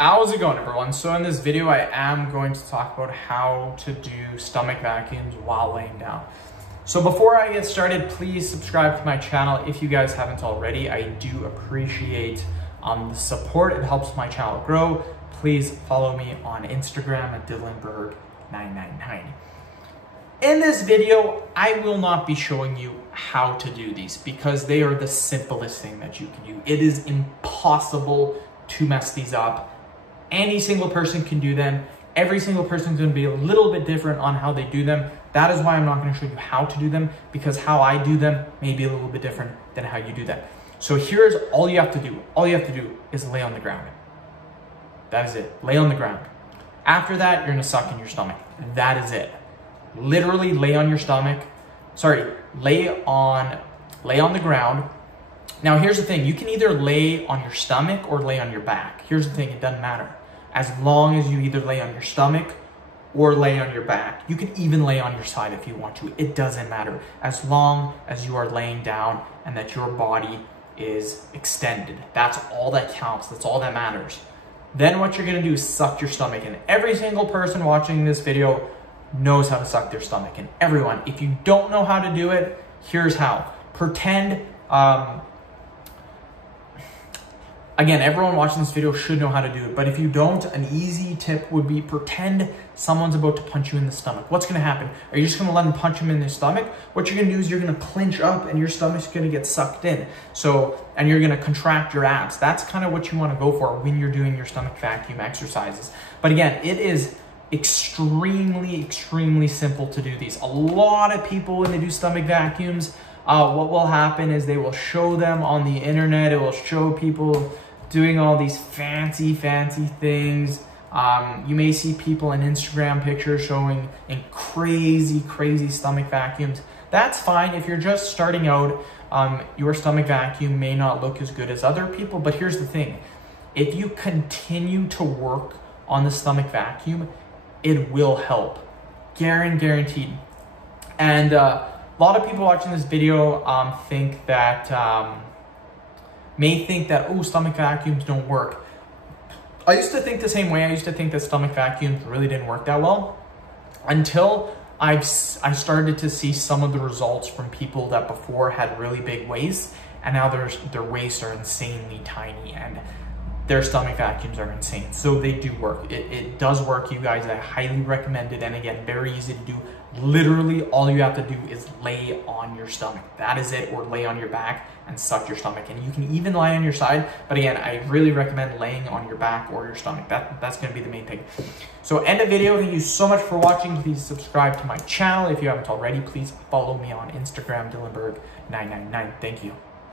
How's it going, everyone? So in this video, I am going to talk about how to do stomach vacuums while laying down. So before I get started, please subscribe to my channel if you guys haven't already. I do appreciate the support. It helps my channel grow. Please follow me on Instagram at Dylanberg999. In this video, I will not be showing you how to do these because they are the simplest thing that you can do. It is impossible to mess these up. Any single person can do them. Every single person is going to be a little bit different on how they do them. That is why I'm not going to show you how to do them, because how I do them may be a little bit different than how you do them. So here's all you have to do. All you have to do is lay on the ground. That is it. Lay on the ground. After that, you're going to suck in your stomach. That is it. Literally lay on your stomach. Sorry, lay on the ground. Now here's the thing. You can either lay on your stomach or lay on your back. Here's the thing. It doesn't matter. As long as you either lay on your stomach or lay on your back. You can even lay on your side if you want to. It doesn't matter. As long as you are laying down and that your body is extended. That's all that counts. That's all that matters. Then what you're going to do is suck your stomach in. Every single person watching this video knows how to suck their stomach in. Everyone. If you don't know how to do it, here's how. Pretend, again, everyone watching this video should know how to do it, but if you don't, an easy tip would be pretend someone's about to punch you in the stomach. What's gonna happen? Are you just gonna let them punch him in the stomach? What you're gonna do is you're gonna clench up and your stomach's gonna get sucked in. And you're gonna contract your abs. That's kind of what you wanna go for when you're doing your stomach vacuum exercises. But again, it is extremely, extremely simple to do these. A lot of people, when they do stomach vacuums, what will happen is they will show them on the internet. It will show people doing all these fancy things. You may see people in Instagram pictures showing in crazy stomach vacuums. That's fine. If you're just starting out, your stomach vacuum may not look as good as other people, but here's the thing. If you continue to work on the stomach vacuum, it will help. Guaranteed. And a lot of people watching this video may think that, oh, stomach vacuums don't work. I used to think the same way. I used to think that stomach vacuums really didn't work that well until I started to see some of the results from people that before had really big waists, and now their waists are insanely tiny and their stomach vacuums are insane. So they do work. It does work, you guys. I highly recommend it. And again, very easy to do. Literally, all you have to do is lay on your stomach. That is it, or lay on your back and suck your stomach. And you can even lie on your side. But again, I really recommend laying on your back or your stomach. That's going to be the main thing. So end the video. Thank you so much for watching. Please subscribe to my channel. If you haven't already, please follow me on Instagram, Dylanberg999. Thank you.